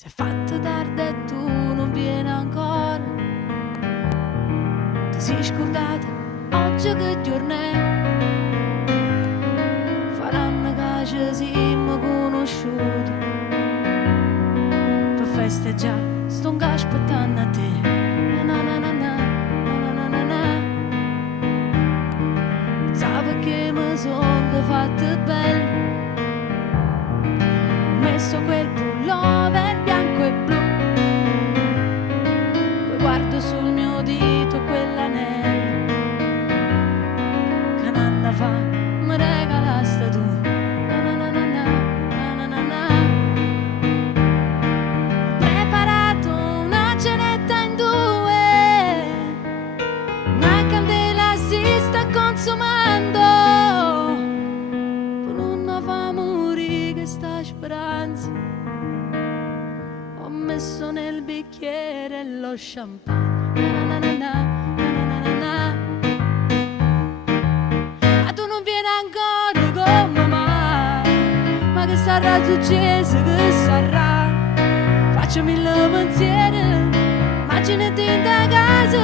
Si è fatto tardi e tu non vieni ancora. Ti sei scordato oggi che giorno è? Faranno che ci siamo conosciuti per festeggiare, sto aspettando a te. Na na na na na, na na na na. Sai perché mi sono fatta bella? Ho messo quel pullover bianco e blu, poi guardo sul mio dito quell'anello che un'anno fa mi regalasti tu. Na na na na na, na na na na. Ho preparato una cenetta in due, una candela si sta consumando, per non fa morire questa speranza. Ho messo nel bicchiere lo champagne. Na na na na, na na na na. Ma tu non vieni ancora come mai? Ma che sarà successo, che sarà? Faccio mille pensieri, immaginati in da casa,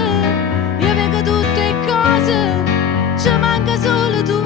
io vedo tutte cose, ci manca solo tu.